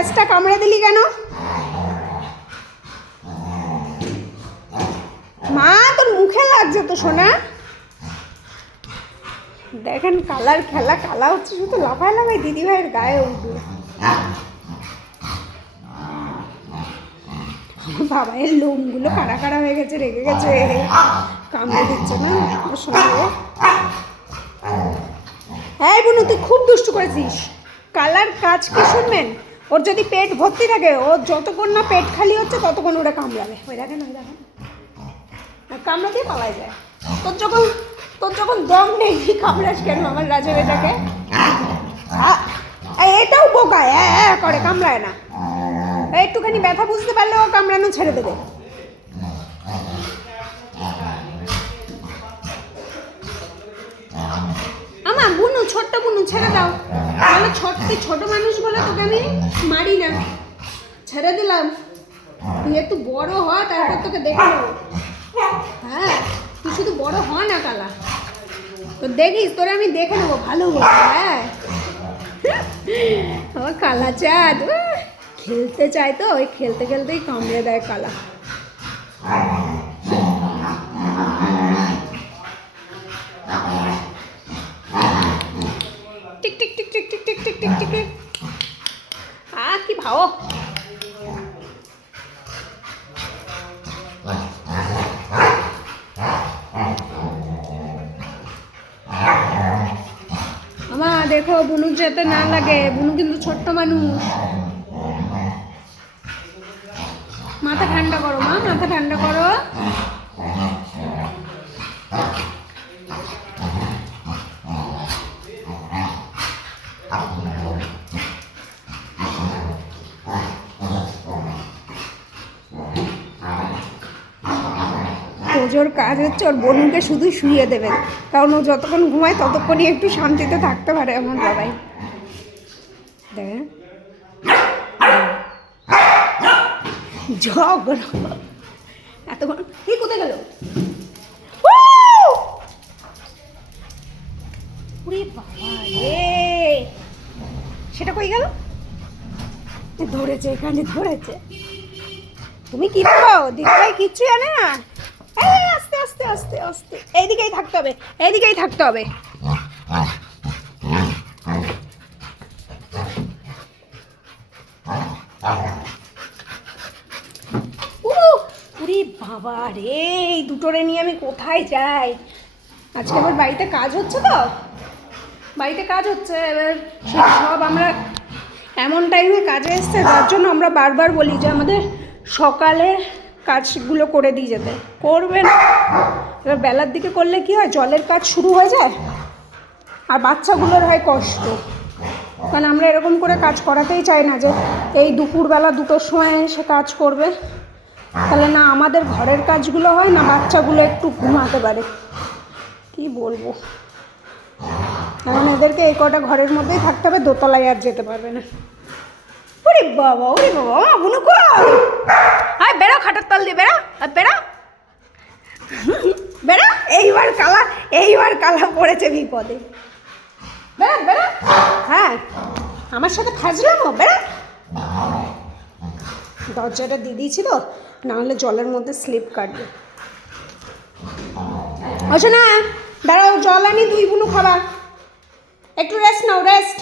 লেজটা কামড়ে দিলি কেন? মা তোর মুখে লাগছে তো সোনা। দেখেন কালার খেলা, কালা হচ্ছে শুধু লাফায় লাফায় দিদিভাইয়ের গায়ে উঠবে। বাবা এর লোমগুলো কাড়া কাড়া হয়ে গেছে, রেগে গেছে, কামড়ে দিচ্ছে না ওর সঙ্গে। হ্যাঁ বুনু তুই খুব দুষ্টু করেছিস। কালার কাজ কি শুনবেন, ওর যদি পেট ভর্তি থাকে, ও যতক্ষণ না পেট খালি হচ্ছে ততক্ষণ ওরা কামড়াবে। ওই দেখেন কামড়া দিয়ে পালাই যায়। তোর যখন দম নেই কামড়াস কেন আমার রাজা বেটাকে? এটাও বোকা, হ্যাঁ করে, কামড়ায় না। একটুখানি ব্যথা বুঝতে পারলে ও কামড়ানো ছেড়ে দেবে। আমা বুনু, ছোট্ট বুনু ছেড়ে দাও। তাহলে ছোট মানুষ বলে তোকে আমি মারি না, ছেড়ে দিলাম। তুই একটু বড় হ, তারপর তোকে দেখে নেবো। হ্যাঁ তুই শুধু বড় হ না কালা, তো দেখিস তোরে আমি দেখে নেবো ভালো করে। হ্যাঁ আমার কালা চাঁদ খেলতে চায় তো, ওই খেলতে খেলতেই কামড়ে দেয় কালা। Tick tick tick tick tick tick tick tick tick. কি ভাও আমা, দেখো বুনুর যাতে না লাগে, বুনু কিন্তু ছোট্ট মানুষ। মাথা ঠান্ডা করো মা, মাথা ঠান্ডা করো। ওর কাজ হচ্ছে ওর বোনকে শুধু শুইয়ে দেবে, কারণ ও যতক্ষণ ঘুমায় ততক্ষণই একটু শান্তিতে থাকতে পারে আমার বাবাই। দেখেন ঝগড়া এতক্ষণ কি কোথায় গেল? সেটা কই গেল? ধরেছে, এখানে ধরেছে। তুমি কি পাও? দিদিভাই কিচ্ছু জানে না। আস্তে আস্তে আস্তে আস্তে, এইদিকেই থাকতে হবে, এইদিকেই থাকতে হবে। উরে বাবা রে, এই দুটোরে নিয়ে আমি কোথায় যাই? আজকে আমার বাড়িতে কাজ হচ্ছে তো, বাড়িতে কাজ হচ্ছে। এবার সব আমরা এমন টাইমে কাজে এসছে, যার জন্য আমরা বারবার বলি যে আমাদের সকালে কাজগুলো করে দিয়ে যেতে। করবে না, এবার বেলার দিকে করলে কি হয়, জলের কাজ শুরু হয়ে যায় আর বাচ্চাগুলোর হয় কষ্ট। কারণ আমরা এরকম করে কাজ করাতেই চাই না যে এই দুপুরবেলা 2টোর সময় এসে কাজ করবে, তাহলে না আমাদের ঘরের কাজগুলো হয়, না বাচ্চাগুলো একটু ঘুমাতে পারে। কি বলবো, এখন এদেরকে এই কটা ঘরের মধ্যেই থাকতে হবে, দোতলায় আর যেতে পারবে না। ওরে বাবা, ওরে বাবা, বুনু কই? আয় বেরো, খাটার তল দিয়ে বেরো, বেরো বেরো। এইবার কালা পড়েছে বিপদে। বেরো বেরো। হ্যাঁ আমার সাথে ফাজলামো, বেরো। দরজাটা দিয়ে দিয়েছি তো, নাহলে জলের মধ্যে স্লিপ কাটবে। আসো না, দাঁড়াও, জল আনি, 2 বুনু খাবা। একটু রেস্ট নাও, রেস্ট।